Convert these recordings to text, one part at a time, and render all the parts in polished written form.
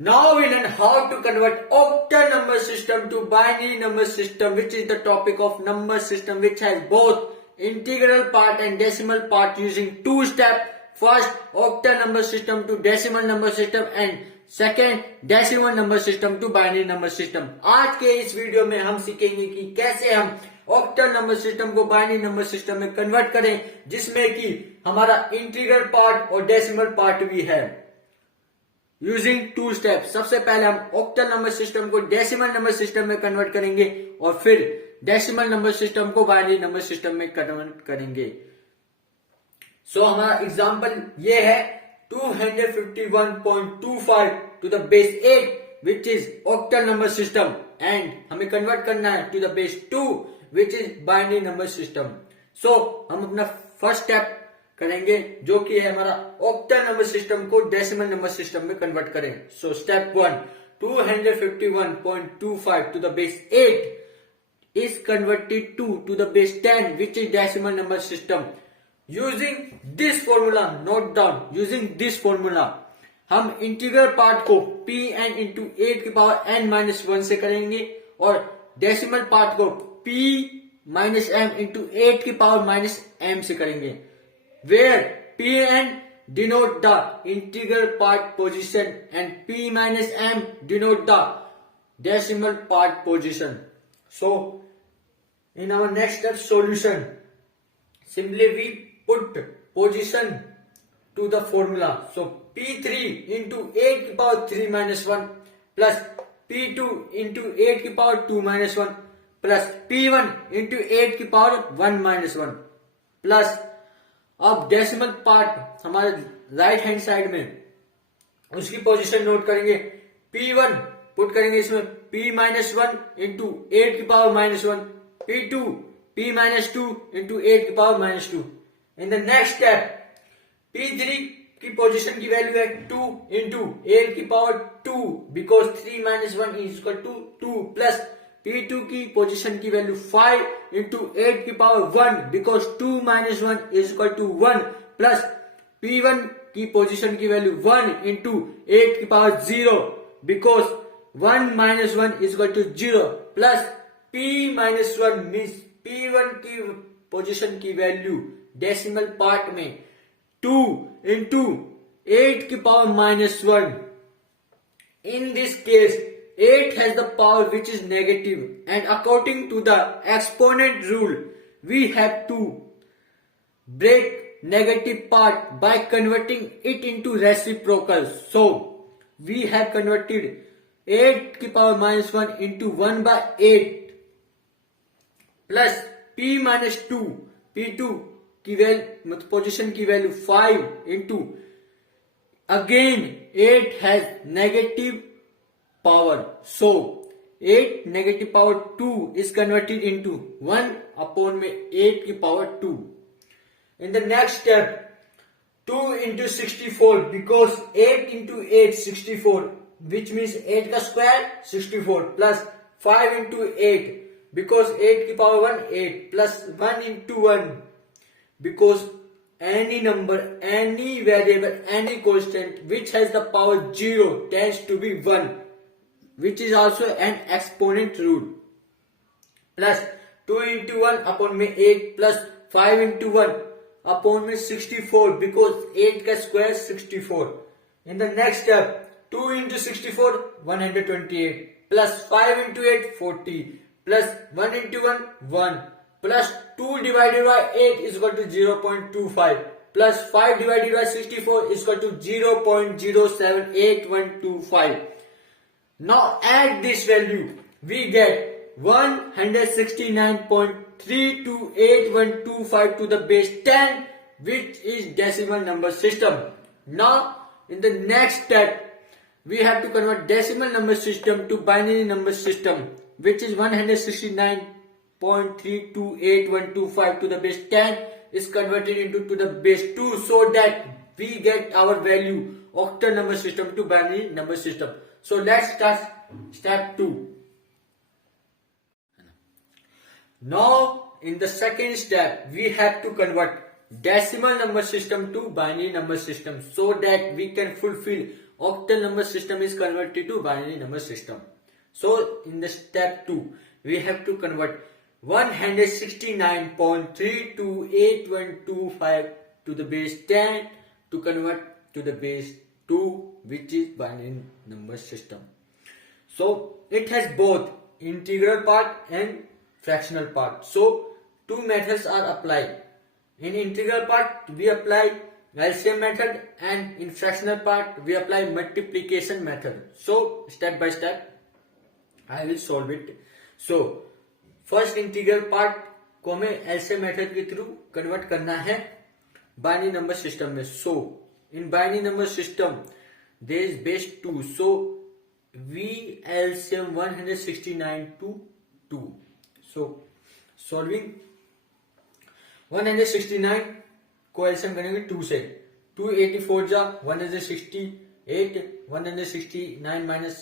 Now we learn how to convert octal number system to binary number system, which is the topic of number system, which has both integral part and decimal part using two steps. First, octal number system to decimal number system and second decimal number system to binary number system. आज के इस video में हम सीखेंगे कि कैसे हम octal number system को बाइनरी नंबर सिस्टम में कन्वर्ट करें, जिसमें कि हमारा इंटीग्रल पार्ट और डेसिमल पार्ट भी है, यूजिंग टू स्टेप। सबसे पहले हम ऑक्टल नंबर सिस्टम को डेसिमल नंबर सिस्टम में कन्वर्ट करेंगे और फिर डेसिमल नंबर सिस्टम को बाइनरी नंबर सिस्टम में कन्वर्ट करेंगे। सो हमारा एग्जांपल ये है 251.25 to the base 8, which is octal number system, and हमें कन्वर्ट करना है to the base 2, which is binary number system. So हम अपना फर्स्ट स्टेप करेंगे, जो कि है हमारा octal number system को डेसिमल नंबर सिस्टम में कन्वर्ट करें। So step 1, 251.25 to the base 8 is converted to the base 10, which is decimal number system. Using this formula, note down, using this formula हम integral part को Pn into 8 की power n minus 1 से करेंगे और decimal part को P minus m into 8 की power minus m से करेंगे, where Pn denote the integral part position and P minus m denote the decimal part position. So in our next step solution, simply we put position to the formula. So P3 into 8 की power 3 minus 1 plus P2 into 8 की power 2 minus 1 plus P1 into 8 की power 1 minus 1 plus अब decimal part हमारे right hand side में, उसकी position note करेंगे। P1 put करेंगे इसमें P minus 1 into 8 की power minus 1, P2 P minus 2 into 8 की power minus 2। In the next step, P3 की पोजीशन की वैल्यू है 2 into 8 की power 2, because 3 minus 1 is equal to 2, plus P2 की पोजीशन की वैल्यू 5 into 8 की power 1, because 2 minus 1 is equal to 1, plus P1 की position की वैल्यू 1 into 8 की power 0, because 1 minus 1 is equal to 0, plus P minus 1 means P1 की position की value decimal part में 2 into 8 की power minus 1. In this case, 8 has the power which is negative, and according to the exponent rule, we have to break negative part by converting it into reciprocal. So, we have converted 8 की power minus 1 into 1 by 8 plus P minus 2, P2 की value position की value 5 into again 8 has negative power, so 8 negative power 2 is converted into 1 upon में 8 की power 2। In the next step 2 into 64, because 8 into 8 64, which means 8 का square 64 plus 5 into 8, because 8 की power 1 8 plus 1 into 1, because any number, any variable, any constant which has the power 0 tends to be 1, which is also an exponent rule, plus 2 into 1 upon में 8 plus 5 into 1 upon में 64, because 8 का square 64। in the next step 2 into 64 128 plus 5 into 8 40 plus 1 into 1 1 plus 2 divided by 8 is equal to 0.25 plus 5 divided by 64 is equal to 0.078125. Now add this value, we get 169.328125 to the base 10, which is decimal number system. Now in the next step, we have to convert decimal number system to binary number system, which is 169.328125 to the base 10 is converted into to the base 2, so that we get our value octal number system to binary number system. So let's start step 2. Now in the second step, we have to convert decimal number system to binary number system, so that we can fulfill octal number system is converted to binary number system. So in the step 2, we have to convert 169.328125 to the base 10 to convert to the base 2, which is binary number system. So it has both integral part and fractional part. So two methods are applied. In integral part we apply LCM method, and in fractional part we apply multiplication method. So step by step I will solve it. So first integral part को हमें LCM method के through convert करना है binary number system में. So in binary number system there is base 2. So we LCM 169 to 2. So solving 169 को LCM करेंगे 2 से. 284 जा 168, 169 minus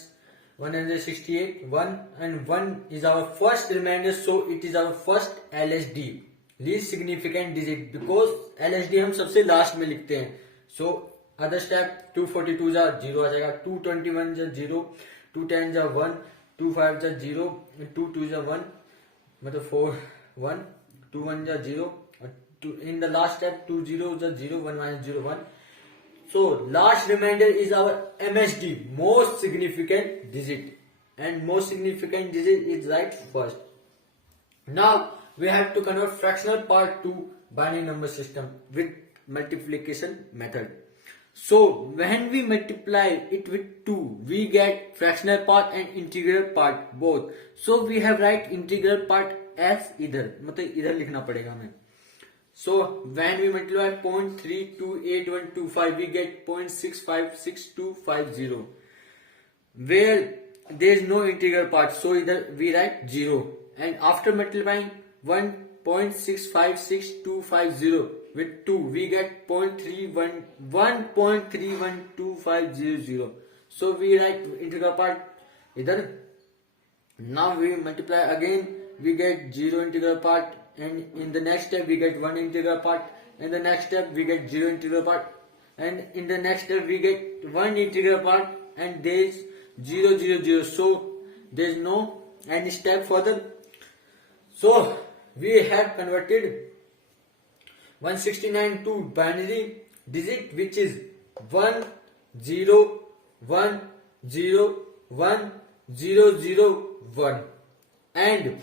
168, 1 and 1 is our first remainder, so it is our first LSD, least significant digit, because LSD हम सबसे last में लिखते हैं. So other step 242 जा 0 आ जाएगा, 221 जा 0, 210 जा 1, 25 जा 0, 22 जा 1, मतलब 4 1, 21 जा 0, और in the last step 20 जा 0, 1 minus 0 1. So last remainder is our MSD, most significant digit, and most significant digit is right first. Now we have to convert fractional part to binary number system with multiplication method. So when we multiply it with 2, we get fractional part and integral part both. So we have write integral part as इधर, मतलब इधर लिखना पड़ेगा हमें. So when we multiply 0.328125, we get 0.656250, where there is no integral part, so either we write 0. And after multiplying 1.656250 with 2, we get 1.312500. So we write integral part either. Now we multiply again, we get 0 integral part, and in the next step we get 1 integral part, and the next step we get 0 integral part, and in the next step we get 1 integral part, and there is 0 0 0. So there is no any step further. So we have converted 169 to binary digit, which is 1 0 1 0 1 0 0 1, and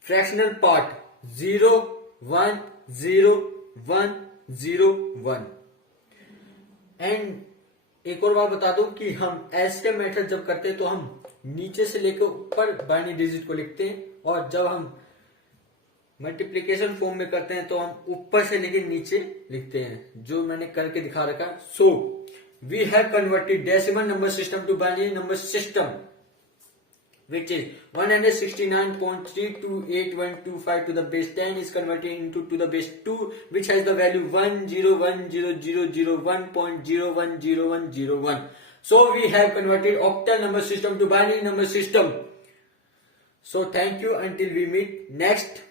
fractional part 0 1 0 1 0 1. And एक और बात बता दूं कि हम LCM method जब करते हैं तो हम नीचे से लेकर ऊपर बाइनरी डिजिट को लिखते हैं, और जब हम मल्टीप्लिकेशन फॉर्म में करते हैं तो हम ऊपर से लेकर नीचे लिखते हैं, जो मैंने करके दिखा रखा. So we have converted decimal number system to binary number system, which is 169.328125 to the base 10 is converted into to the base 2, which has the value 1010001.010101. So we have converted octal number system to binary number system. So thank you until we meet next.